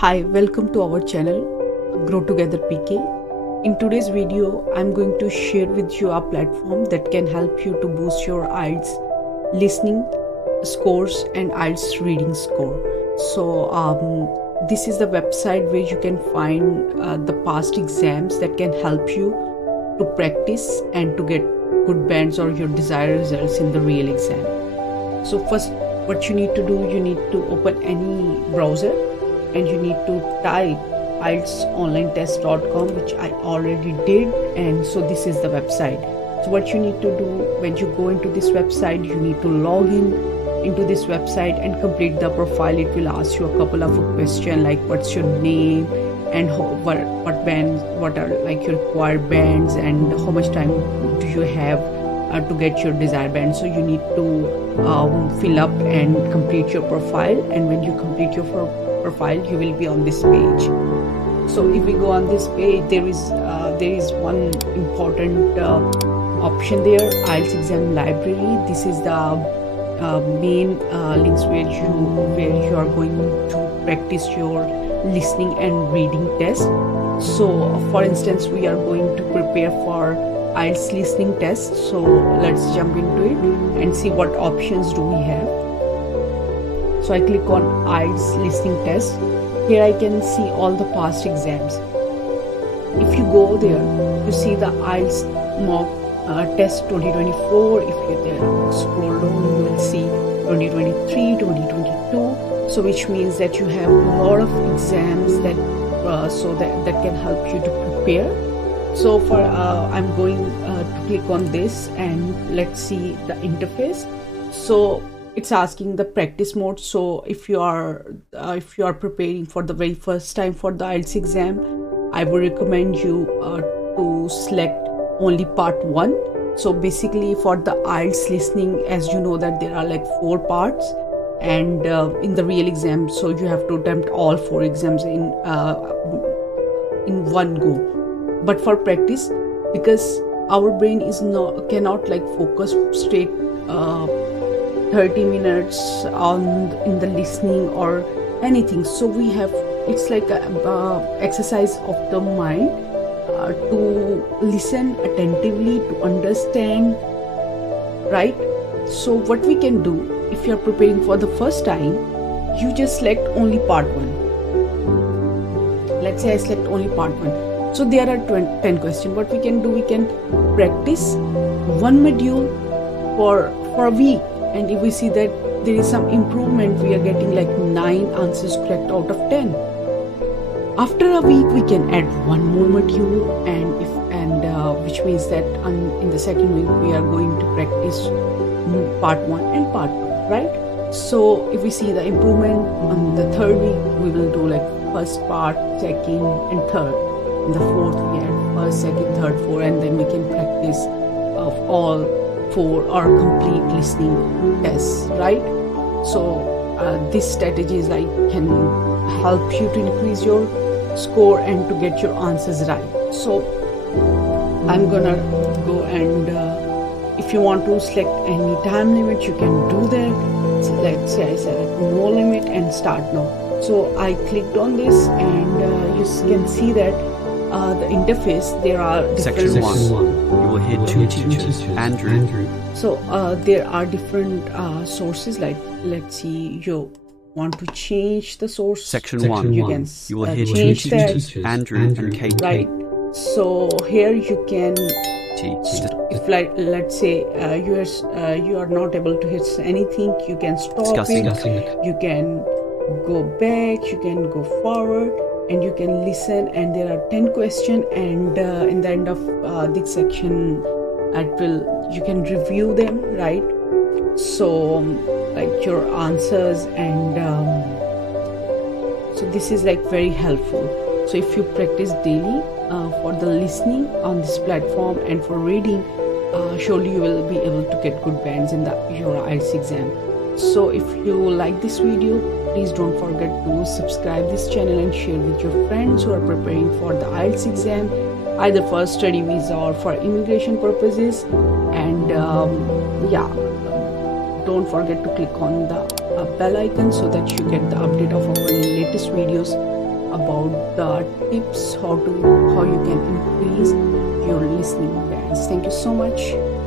Hi, welcome to our channel Grow Together PK. In today's video, I'm going to share with you a platform that can help you to boost your IELTS listening scores and IELTS reading score. So this is the website where you can find the past exams that can help you to practice and to get good bands or your desired results in the real exam. So first, what you need to do, you need to open any browser and you need to type IELTSonlinetest.com, which I already did, and so this is the website. So what you need to do when you go into this website, you need to log in into this website and complete the profile. It will ask you a couple of questions like what's your name and what bands, what are like your required bands, and how much time do you have to get your desired band. So you need to fill up and complete your profile, and when you complete your profile, you will be on this page. So if we go on this page, there is one important option there, IELTS exam library. This is the main links where you are going to practice your listening and reading test. So for instance, we are going to prepare for IELTS listening test. So let's jump into it and see what options do we have. So I click on IELTS listening test. Here I can see all the past exams. If you go there, you see the IELTS mock test 2024. If you there scroll down, you will see 2023, 2022. So which means that you have a lot of exams that that can help you to prepare. So for I'm going to click on this and let's see the interface. So it's asking the practice mode. So if you are preparing for the very first time for the IELTS exam, I would recommend you to select only part 1. So basically for the IELTS listening, as you know that there are like 4 parts, and in the real exam, so you have to attempt all 4 exams in one go. But for practice, because our brain cannot like focus straight 30 minutes in the listening or anything, so we have, it's like a exercise of the mind to listen attentively, to understand, right? So what we can do, if you are preparing for the first time, you just select only part 1. Let's say I select only part 1. So there are 10 questions. What we can do, we can practice one module for a week, and if we see that there is some improvement, we are getting like 9 answers correct out of 10. After a week, we can add one more module, and which means that in the second week we are going to practice part 1 and part 2, right? So if we see the improvement on the third week, we will do like first part, second and third. In the fourth, we add first, second, third, fourth, and then we can practice of all 4 or complete listening tests, right? So this strategy is like can help you to increase your score and to get your answers right. So I'm gonna go and if you want to select any time limit, you can do that. So let's say I select no limit and start now. So I clicked on this, and you can see that the interface, there are different Section 1. You will hear 2 teachers, Andrew. So there are different sources, like let's see, you want to change the source. Section 1. You can You will hear 2 change teachers, that, Andrew and Kate. right? So here you can, Teach. if like let's say you are not able to hit anything, you can stop Discussing. it. You can go back, you can go forward, and you can listen. And there are 10 questions, and in the end of this section, you can review them, right? So like your answers, and so this is like very helpful. So if you practice daily for the listening on this platform and for reading, surely you will be able to get good bands in your IELTS exam. So if you like this video, please don't forget to subscribe this channel and share with your friends who are preparing for the IELTS exam, either for study visa or for immigration purposes. And don't forget to click on the bell icon so that you get the update of our latest videos. about the tips how you can increase your listening bands. Thank you so much.